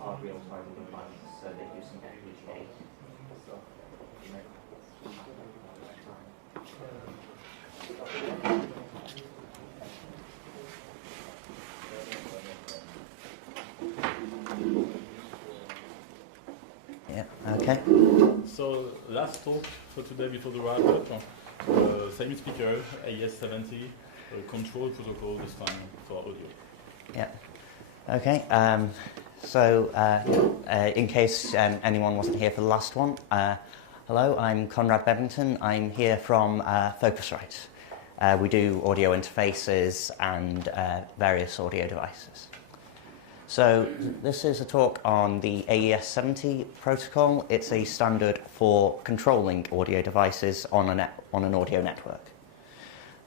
hard real-time deployments, so they do some FPGA stuff. Yeah, okay. So last talk for today before the wrap-up, same speaker, AES70, control protocol this time for audio. Yeah. Okay. In case anyone wasn't here for the last one, hello, I'm Conrad Bevington. I'm here from Focusrite. We do audio interfaces and various audio devices. So this is a talk on the AES70 protocol. It's a standard for controlling audio devices on an audio network.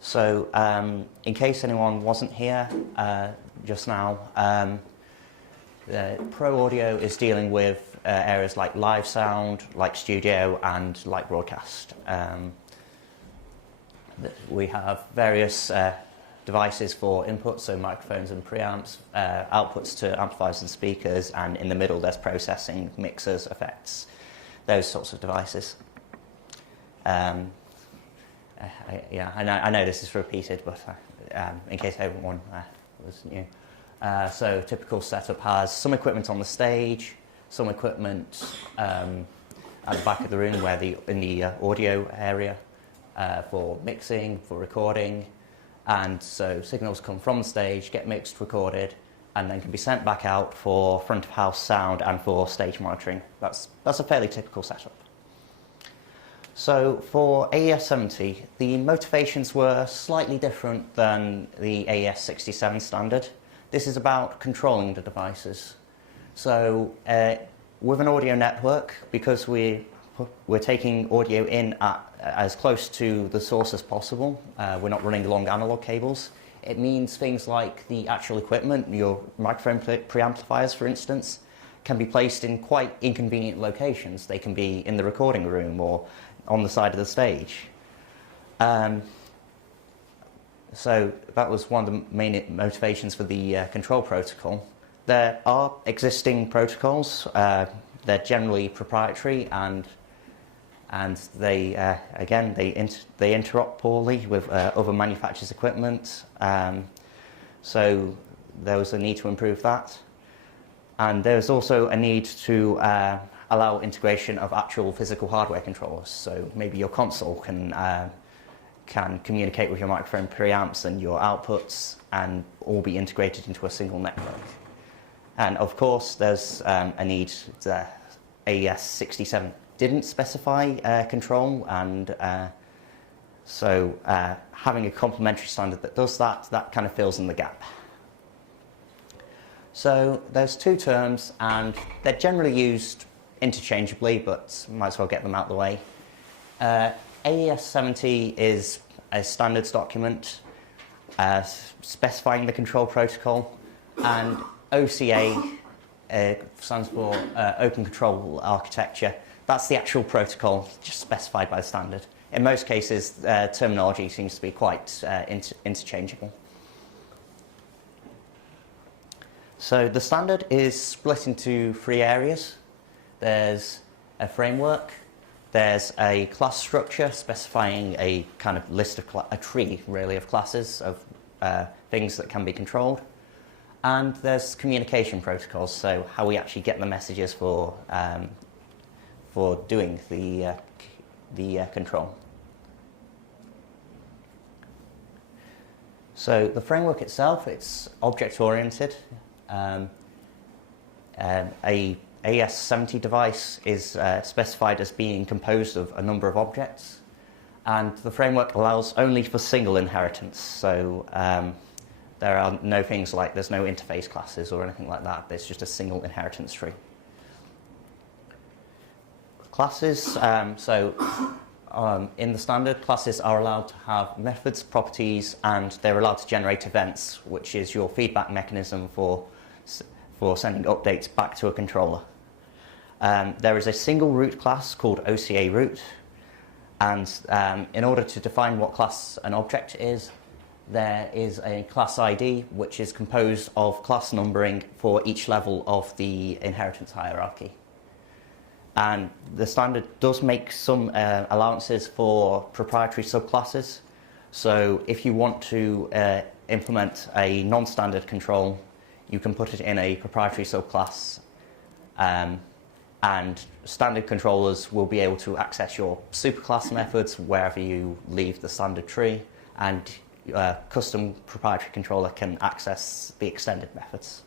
So in case anyone wasn't here just now, Pro Audio is dealing with areas like live sound, like studio, and like broadcast. We have various devices for inputs, so microphones and preamps, outputs to amplifiers and speakers, and in the middle there's processing, mixers, effects, those sorts of devices. I know this is repeated, but in case everyone was new. So typical setup has some equipment on the stage, some equipment at the back of the room in the audio area for mixing, for recording. And so signals come from the stage, get mixed, recorded, and then can be sent back out for front of house sound and for stage monitoring. That's a fairly typical setup. So for AES70, the motivations were slightly different than the AES67 standard. This is about controlling the devices. So with an audio network, because we're taking audio in as close to the source as possible, we're not running long analog cables, it means things like the actual equipment, your microphone preamplifiers for instance, can be placed in quite inconvenient locations. They can be in the recording room or on the side of the stage. So that was one of the main motivations for the control protocol. There are existing protocols. They're generally proprietary, and they again they interop poorly with other manufacturers' equipment. So there was a need to improve that, and there's also a need to allow integration of actual physical hardware controllers. So maybe your console can communicate with your microphone preamps and your outputs and all be integrated into a single network. And of course, there's a need. The AES67 didn't specify control, and so having a complementary standard that does that kind of fills in the gap. So there's two terms, and they're generally used interchangeably, but might as well get them out of the way. AES70 is a standards document specifying the control protocol, and OCA stands for Open Control Architecture. That's the actual protocol just specified by the standard. In most cases, terminology seems to be quite interchangeable. So the standard is split into three areas. There's a framework, there's a class structure specifying a kind of list of a tree really of classes of things that can be controlled, and there's communication protocols, so how we actually get the messages for doing the control. So the framework itself, it's object-oriented. A AES70 device is specified as being composed of a number of objects, and the framework allows only for single inheritance. So there are no things like, there's no interface classes or anything like that. There's just a single inheritance tree. Classes, in the standard, classes are allowed to have methods, properties, and they're allowed to generate events, which is your feedback mechanism for sending updates back to a controller. There is a single root class called OCA root, And in order to define what class an object is, there is a class ID which is composed of class numbering for each level of the inheritance hierarchy. And the standard does make some allowances for proprietary subclasses. So if you want to implement a non-standard control, you can put it in a proprietary subclass, and standard controllers will be able to access your superclass methods wherever you leave the standard tree, and custom proprietary controller can access the extended methods.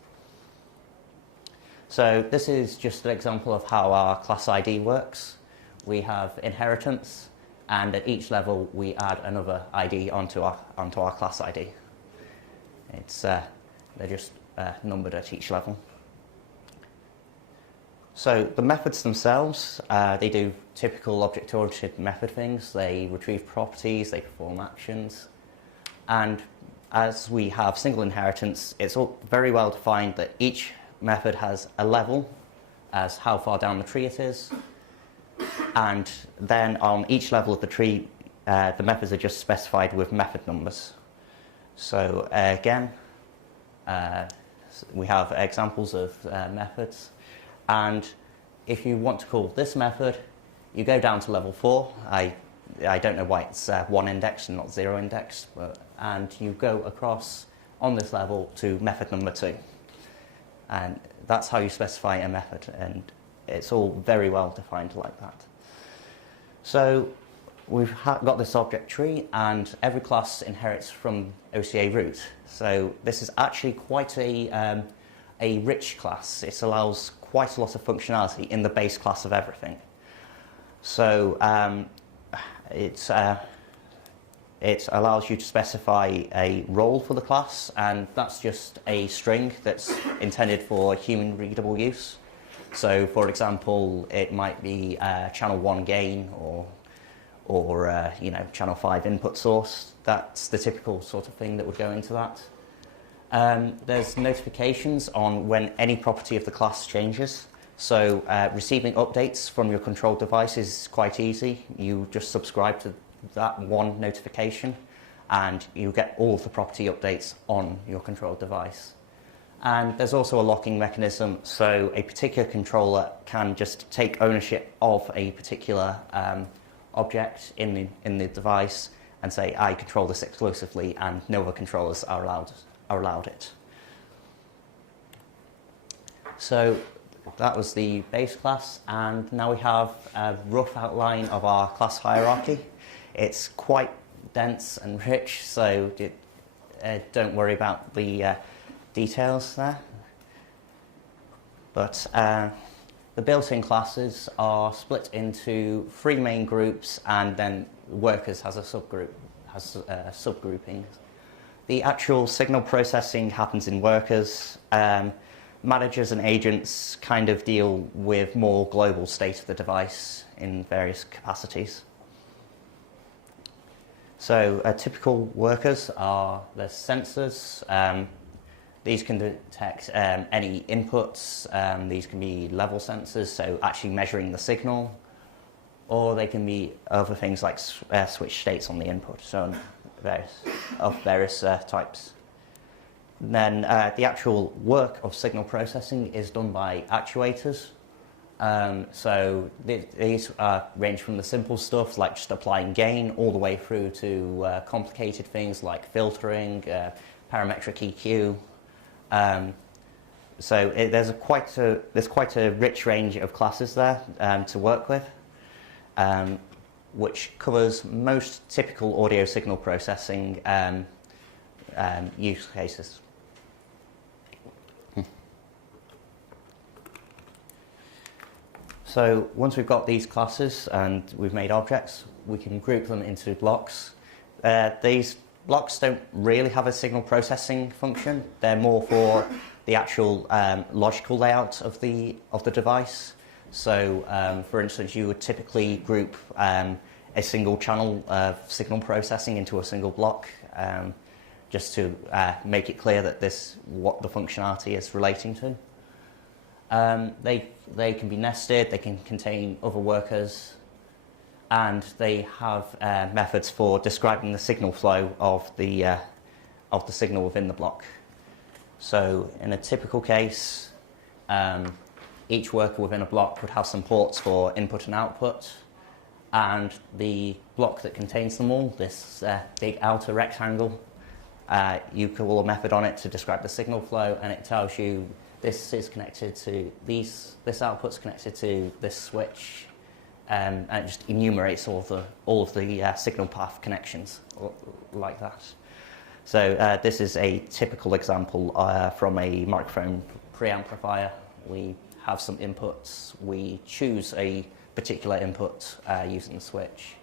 So this is just an example of how our class ID works. We have inheritance, and at each level we add another ID onto our class ID. It's they're just numbered at each level. So the methods themselves, they do typical object-oriented method things. They retrieve properties, they perform actions, and as we have single inheritance, it's all very well defined that each method has a level as how far down the tree it is, and then on each level of the tree the methods are just specified with method numbers. So again, we have examples of methods, and if you want to call this method, you go down to level 4. I don't know why it's 1 indexed and not 0 indexed, and you go across on this level to method number 2. And that's how you specify a method, and it's all very well defined like that. So we've got this object tree, and every class inherits from OCA root. So this is actually quite a rich class. It allows quite a lot of functionality in the base class of everything. So it allows you to specify a role for the class, and that's just a string that's intended for human readable use. So for example, it might be channel 1 gain or channel 5 input source. That's the typical sort of thing that would go into that. There's notifications on when any property of the class changes. So receiving updates from your control device is quite easy. You just subscribe to that one notification, and you get all of the property updates on your control device. And there's also a locking mechanism, so a particular controller can just take ownership of a particular object in the device and say, I control this exclusively, and no other controllers are allowed it. So that was the base class, and now we have a rough outline of our class hierarchy. It's quite dense and rich, so don't worry about the details there. But the built-in classes are split into 3 main groups, and then workers has a subgroup, subgroupings. The actual signal processing happens in workers. Managers and agents kind of deal with more global state of the device in various capacities. So typical workers are the sensors. These can detect any inputs. These can be level sensors, so actually measuring the signal, or they can be other things like switch states on the input, so various types. And then the actual work of signal processing is done by actuators. So these range from the simple stuff like just applying gain all the way through to complicated things like filtering, parametric EQ. So there's quite a rich range of classes there to work with, which covers most typical audio signal processing use cases. So once we've got these classes and we've made objects, we can group them into blocks. These blocks don't really have a signal processing function. They're more for the actual logical layout of the device. So, for instance, you would typically group a single channel of signal processing into a single block, just to make it clear that what the functionality is relating to. They can be nested. They can contain other workers, and they have methods for describing the signal flow of the signal within the block. So in a typical case, each worker within a block would have some ports for input and output, and the block that contains them all, this big outer rectangle, you call a method on it to describe the signal flow, and it tells you this is connected to this output's connected to this switch, and it just enumerates all of the signal path connections like that. So this is a typical example from a microphone preamplifier. We have some inputs. We choose a particular input using the switch.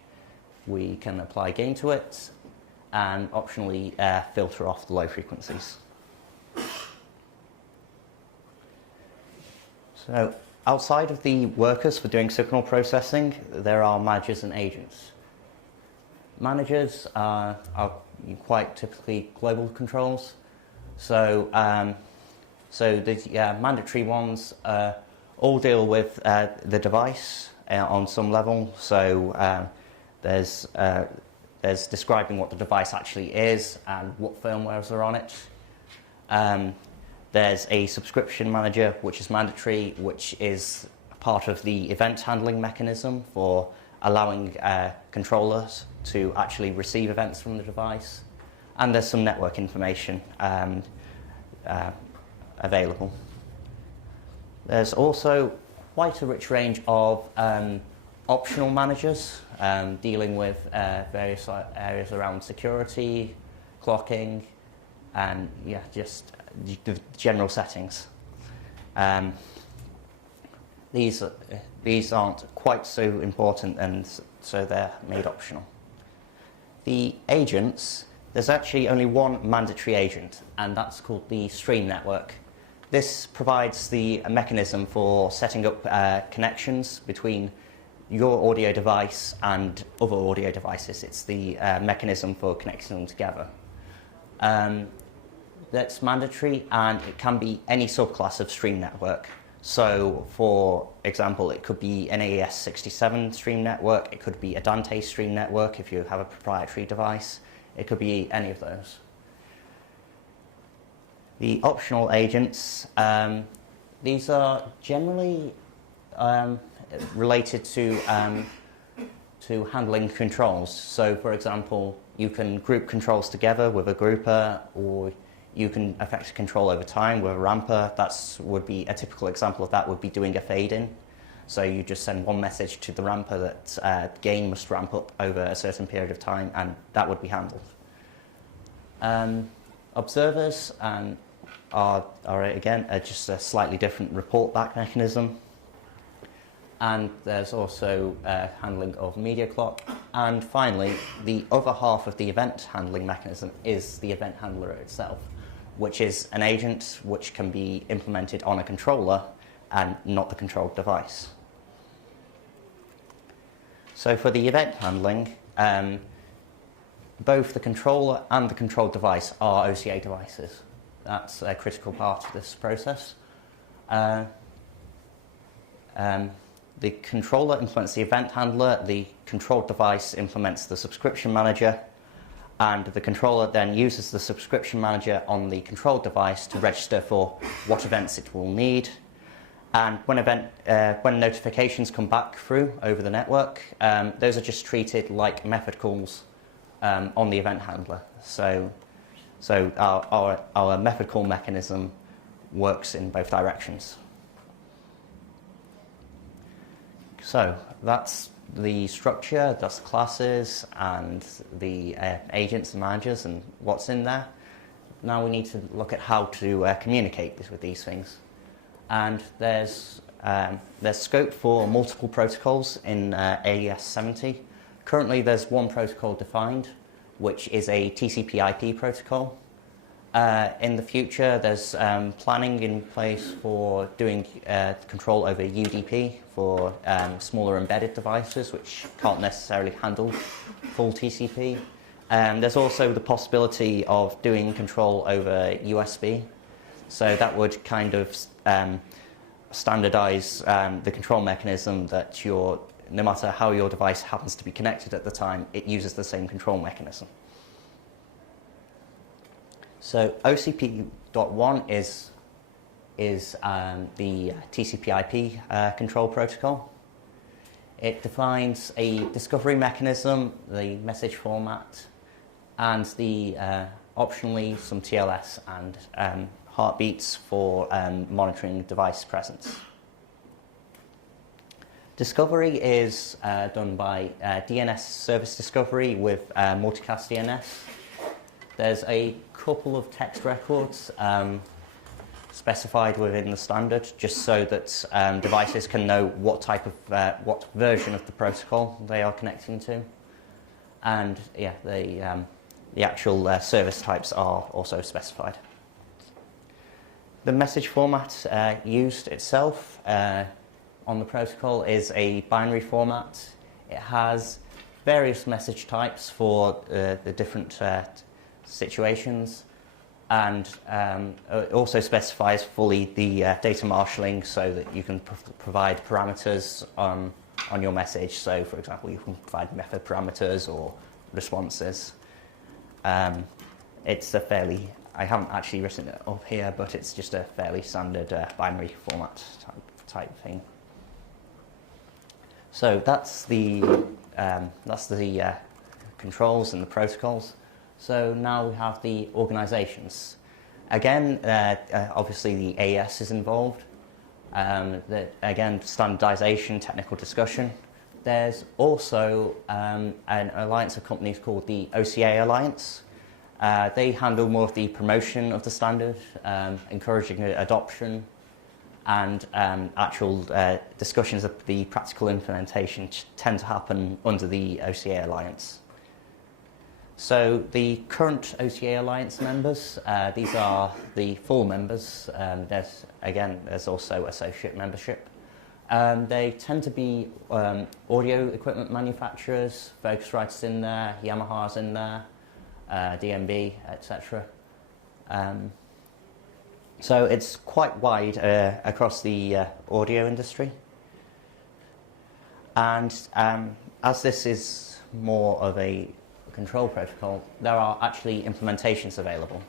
We can apply gain to it and optionally filter off the low frequencies. So outside of the workers for doing signal processing, there are managers and agents. Managers are quite typically global controls. So, the mandatory ones all deal with the device on some level. So there's describing what the device actually is and what firmwares are on it. There's a subscription manager, which is mandatory, which is part of the event handling mechanism for allowing controllers to actually receive events from the device. And there's some network information available. There's also quite a rich range of optional managers dealing with various areas around security, clocking, and just the general settings. These aren't quite so important, and so they're made optional. The agents, there's actually only one mandatory agent, and that's called the stream network. This provides the mechanism for setting up connections between your audio device and other audio devices. It's the mechanism for connecting them together. That's mandatory, and it can be any subclass of stream network. So, for example, it could be an AES70 stream network, it could be a Dante stream network if you have a proprietary device, it could be any of those. The optional agents, these are generally related to handling controls. So, for example, you can group controls together with a grouper, or you can affect control over time with a ramper. That would be a typical example of that would be doing a fade-in. So you just send one message to the ramper that gain must ramp up over a certain period of time, and that would be handled. Observers are again just a slightly different report back mechanism. And there's also handling of media clock. And finally, the other half of the event handling mechanism is the event handler itself, which is an agent which can be implemented on a controller and not the controlled device. So for the event handling, both the controller and the controlled device are OCA devices. That's a critical part of this process. The controller implements the event handler, the controlled device implements the subscription manager, and the controller then uses the subscription manager on the controlled device to register for what events it will need. And when notifications come back through over the network, those are just treated like method calls on the event handler. So our method call mechanism works in both directions. So that's the structure, that's classes and the agents and managers and what's in there. Now we need to look at how to communicate with these things. And there's scope for multiple protocols in AES70. Currently there's one protocol defined, which is a TCP/IP protocol. In the future, there's planning in place for doing control over UDP for smaller embedded devices, which can't necessarily handle full TCP. There's also the possibility of doing control over USB. So that would kind of standardize the control mechanism that you're no matter how your device happens to be connected at the time, it uses the same control mechanism. So OCP.1 is the TCP/IP control protocol. It defines a discovery mechanism, the message format, and optionally some TLS and heartbeats for monitoring device presence. Discovery is done by DNS service discovery with multicast DNS. There's a couple of text records specified within the standard, just so that devices can know what type of, what version of the protocol they are connecting to. And yeah, the actual service types are also specified. The message format used itself on the protocol is a binary format. It has various message types for the different situations, and it also specifies fully the data marshalling so that you can provide parameters on your message. So, for example, you can provide method parameters or responses. It's a fairly, I haven't actually written it up here, but it's just a fairly standard binary format type thing. So that's the controls and the protocols. So now we have the organizations. Again, obviously the AES is involved. Again, standardization, technical discussion. There's also an alliance of companies called the OCA Alliance. They handle more of the promotion of the standard, encouraging adoption, and actual discussions of the practical implementation tend to happen under the OCA Alliance. So the current OCA Alliance members, these are the full members. There's also associate membership. They tend to be audio equipment manufacturers. Focusrite's in there, Yamaha's in there, DMB, etc. So it's quite wide across the audio industry. And as this is more of a control protocol, there are actually implementations available.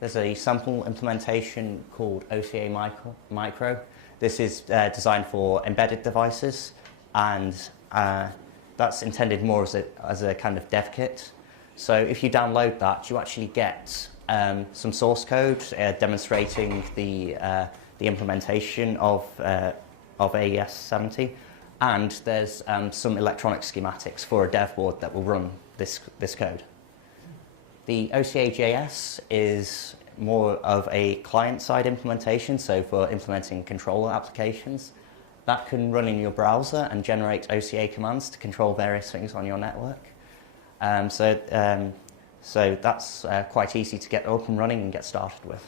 There's a sample implementation called OCA Micro. This is designed for embedded devices, and that's intended more as a kind of dev kit. So if you download that, you actually get some source code demonstrating the implementation of AES70, and there's some electronic schematics for a dev board that will run this code. The OCA.js is more of a client-side implementation, so for implementing controller applications. That can run in your browser and generate OCA commands to control various things on your network. So that's quite easy to get up and running and get started with.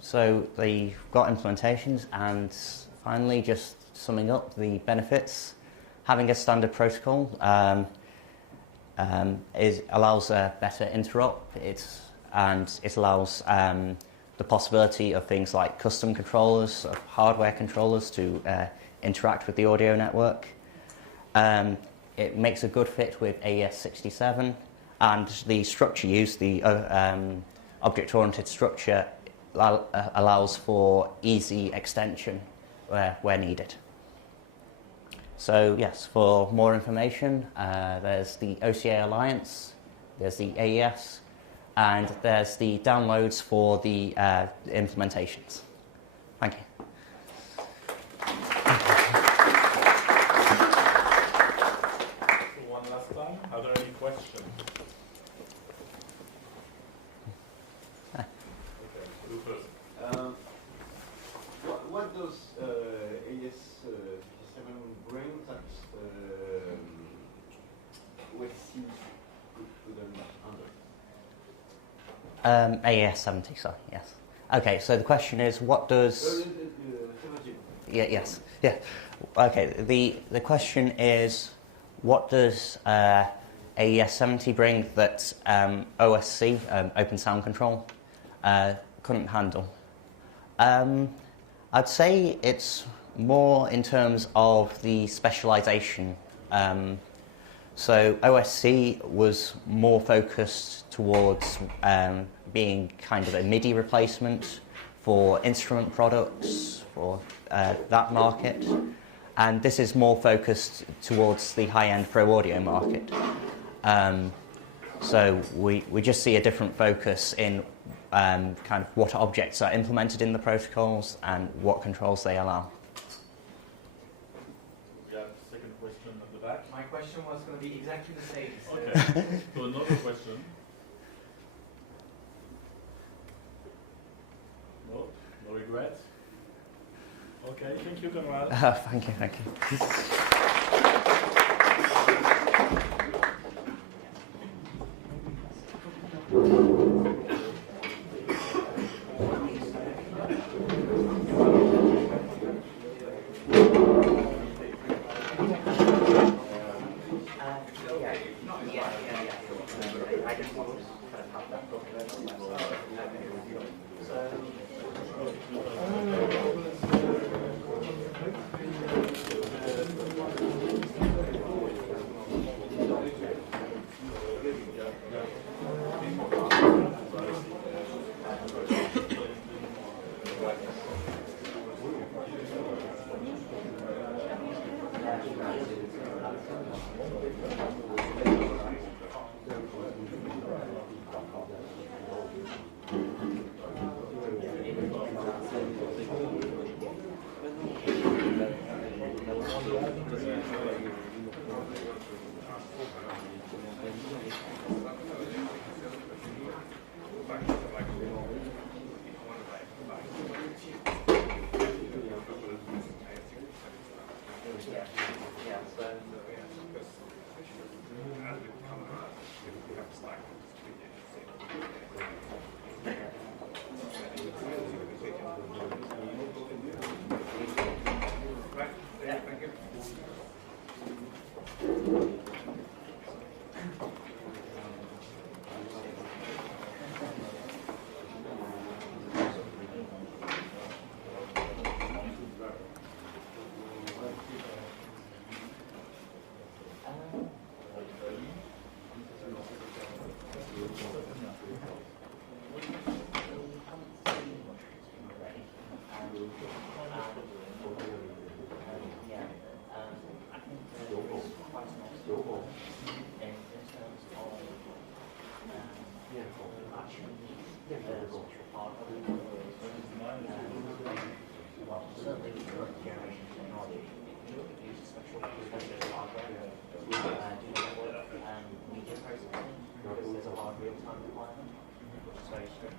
So they've got implementations, and finally, just summing up the benefits. Having a standard protocol allows a better interop, and it allows the possibility of things like custom controllers, of hardware controllers to interact with the audio network. It makes a good fit with AES67, and the structure used, the object-oriented structure, allows for easy extension where needed. So yes, for more information, there's the OCA Alliance, there's the AES, and there's the downloads for the implementations. Thank you. One last time, are there any questions? Okay, you first. What does AES57 bring that OSC couldn't handle? AES70, sorry, yes. Okay, so the question is, what does... Yes. Okay, the question is, what does AES70 bring that OSC, Open Sound Control, couldn't handle. I'd say it's more in terms of the specialization. So OSC was more focused towards being kind of a MIDI replacement for instrument products, for that market. And this is more focused towards the high-end pro audio market. So we just see a different focus in kind of what objects are implemented in the protocols and what controls they allow. We have a second question at the back. My question was going to be exactly the same. Okay, so another question. No? No regrets? Okay, thank you, Conrad. Thank you, thank you. I just want to kind of have that book. real-time deployment, which is very strict.